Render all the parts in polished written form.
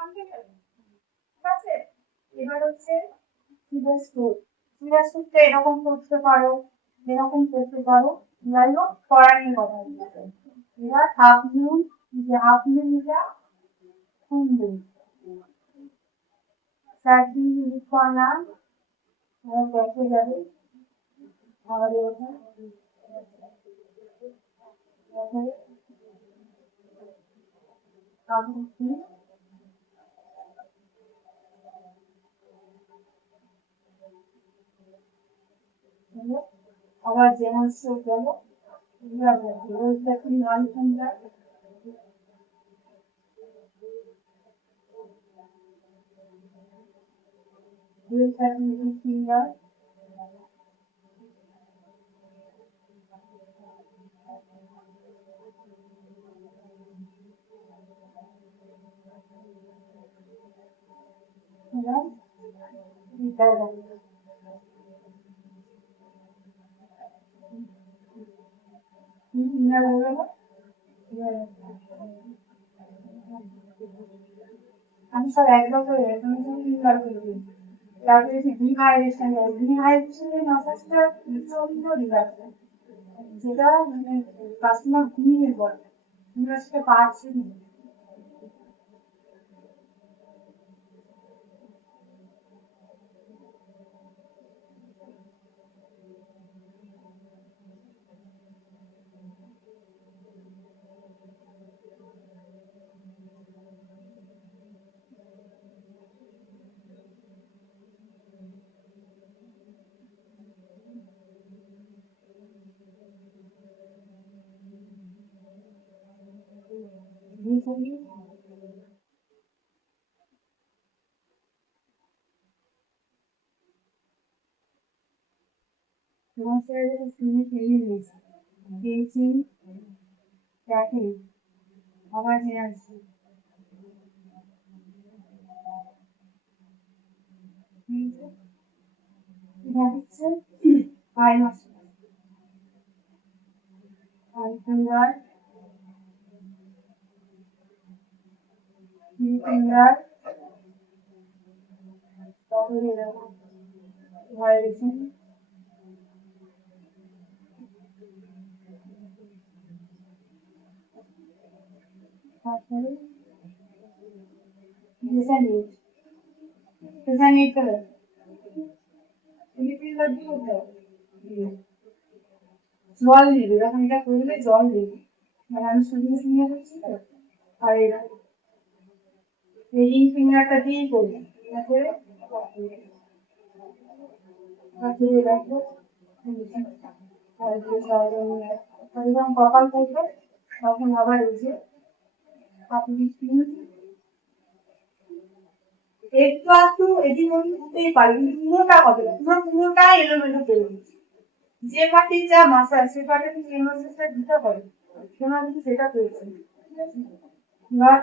ঠিক আছে। এবার হচ্ছে চিড়ের স্যুপ। চিড়ের স্যুপটা এরকম করতে পারো, এরকম করতে পারো, যাই হোক কড়া নিয়ে কথা বলতে। এবার হাফ নুনটা সুন্দর চারদিন মিনিট বানান দেখে যাবে আর আবার যেমন গেল রোজটা কি লাল ঠান্ডা ফিঙ্গার আমি সব একবার করে ফিঙ্গার করে দিই। তারপরে ডিহাইড্রেশনের মাসাজটা প্রচন্ড রিল্যাক্স যেটা মানে কাস্টমার ঘুমিয়ে পড়ে আমরা সেটা পারছি না। তোমার শুনে খেয়ে নিয়েছি খেয়েছি দেখে আবার নিয়ে আসছি এটা হচ্ছে পাই মশলা আর ফিঙ্গার ফিঙ্গার তারপরে ভাইরেশন তারপরে সেসামিট সেসামিট জল দিবি যখন এটা করবে জল দিবি মানে আমি শুনিয়ে শুনিয়ে বলছি তো আর রিং ফিঙ্গারটা দিয়েই করবি তারপরে তারপরে রাখবো যখন কপাল থাকবে তখন আবার এই যে আপনি একটু একটু এদিক ওদিক হতেই পারে কিন্তু পুরোটা হবে না পুরোটা এলোমেলো করে দিচ্ছি যে পার্টি যা মাসাজ সে পার্টি কিন্তু ইমার্জেন্সিটা দিতে হবে সেটা কিন্তু সেটা পেয়েছে এবার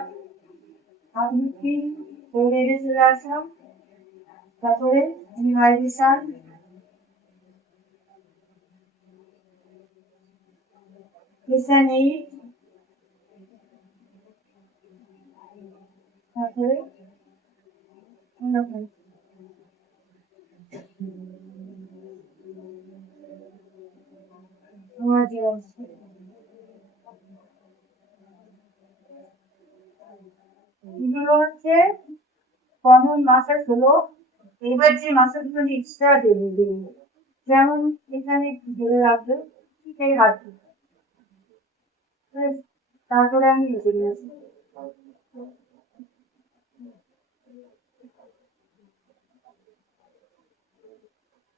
আপনি কি রেডি চলে আসলাম তারপরে ডিহাইড্রেশন নেই তারপরে আমার যে অবস্থা এগুলো হচ্ছে কমন মাসাজ হলো এবার যে মাসাজগুলো এক্সট্রা দেবে যেমন এখানে ধরে রাখবে সেই হাত তারপরে আমি লিখে নিয়েছি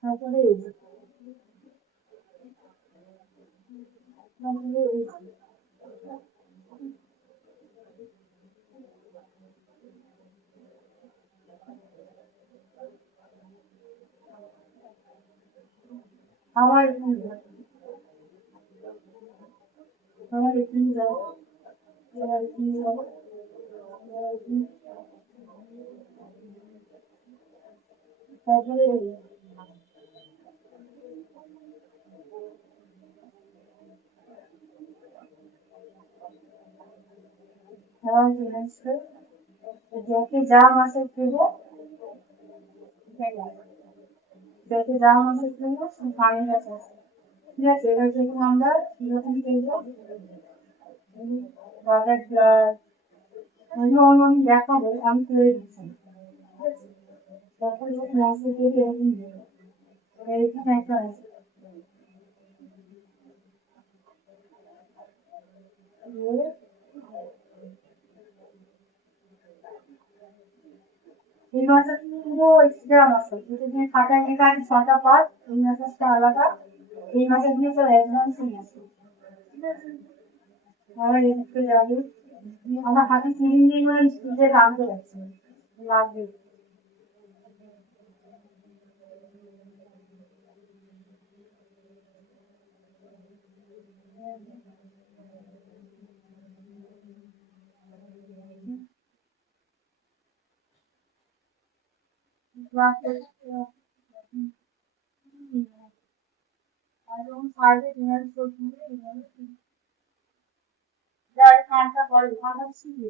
তারপরে আমার আমার এখানে যাও আমার এখানে যাও তারপরে আমার চলে আসছে যাকে যা মাসে ফেলবো যাকে যা মাসে ফেলবো সে পানি গাছ আছে ঠিক আছে এবার যখন আমরা কিরকম ফেলবো বাজার আমি দেখাবো আমি তুলে দিচ্ছি ঠিক আছে তারপর যখন মাসে ফেলবো এরকম দেবো এখানে একটা আছে এই মাসে পুরো এক্সট্রা মাসে যদি খাতায় লেখা আছে ৬টা পার্ট এই মেসেজটা আলাদা এই মাসে দিয়ে তো অ্যাডভান্সই আছে ঠিক আছে আমার এদিকে যাবে আমার হাতে ৩ দিন করে স্কুলে লাগবে যাচ্ছে লাগবে ক্লাসে আর যখন সার্ভে ডিনার করতে যার খানটা করে খানটা ছিল